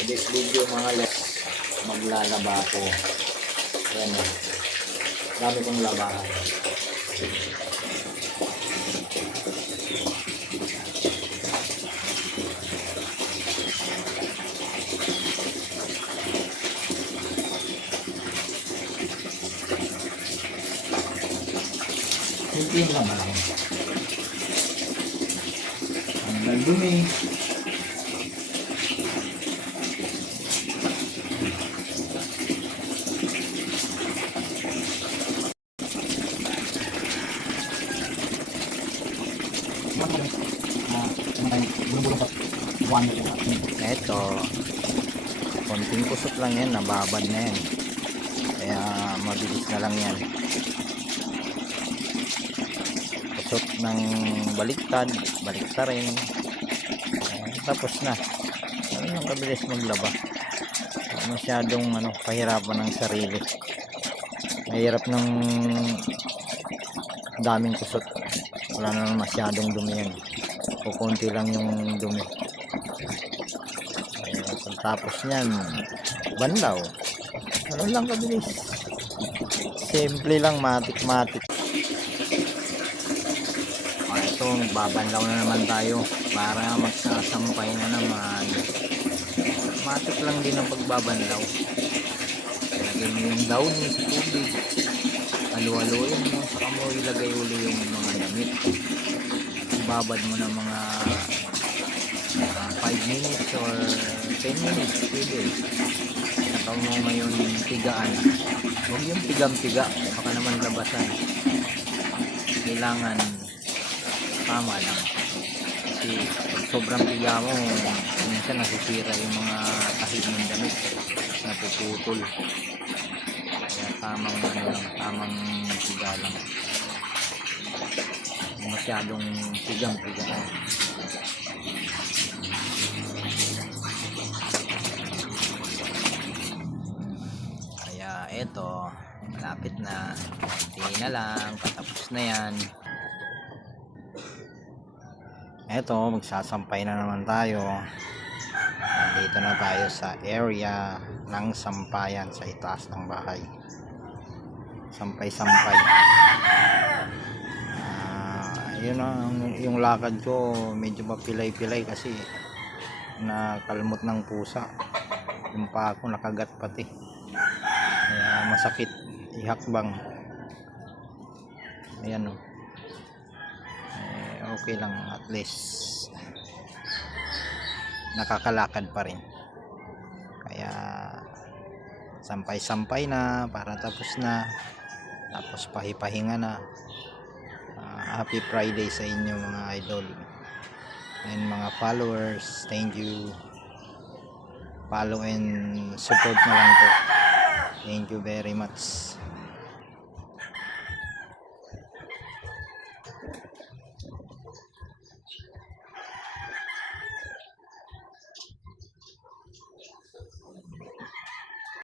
This video mga les, maglalaba ako. Ayan o. Dami kong labahan. Simple yung labahan. Ang nagdumi. Eto, konting kusot lang yan, nababad na yan, kaya mabilis na lang yan. Kusot ng baliktad, balikta rin, tapos na. Ano lang kabilis maglaba, masyadong pahirapan ng sarili, mahirap ng daming kusot, wala na masyadong dumi yan, o konti lang yung dumi. Tapos nyan, banlaw. Ano lang kabilis, simple lang, matik-matik. Ito, babanlaw na naman tayo para magsasampay na naman. Matik lang din ang pagbabanlaw. Lagyan mo yung downy sa tubig, halu-haluin mo, saka mo ilagay uli yung mga damit. Babad mo ng mga 5 minutes or 10 minutes, pwede. Nakaw mo ngayon tigaan. Huwag yung tigam-tiga, baka naman labasan. Kailangan tama lang. Kasi sobrang tiga mo, minsan nasisira yung mga tahid ng damit, napuputol. Kaya tamang tamang tiga lang. Masyadong tigam-tiga. Ito, malapit na, konti na lang, patapos na yan. Ito, magsasampay na naman tayo. Nandito na tayo sa area ng sampayan sa itaas ng bahay. Sampay-sampay. Yun yung lakad ko, medyo mapilay-pilay kasi nakalmot ng pusa. Yung pa ako nakagat pati. Kaya masakit ihakbang. Ayan o. Okay lang, at least nakakalakad pa rin. Kaya sampay-sampay na para tapos na. Tapos pahipahinga na. Happy Friday sa inyo mga idol and mga followers. Thank you. Follow and support na lang po. Thank you very much.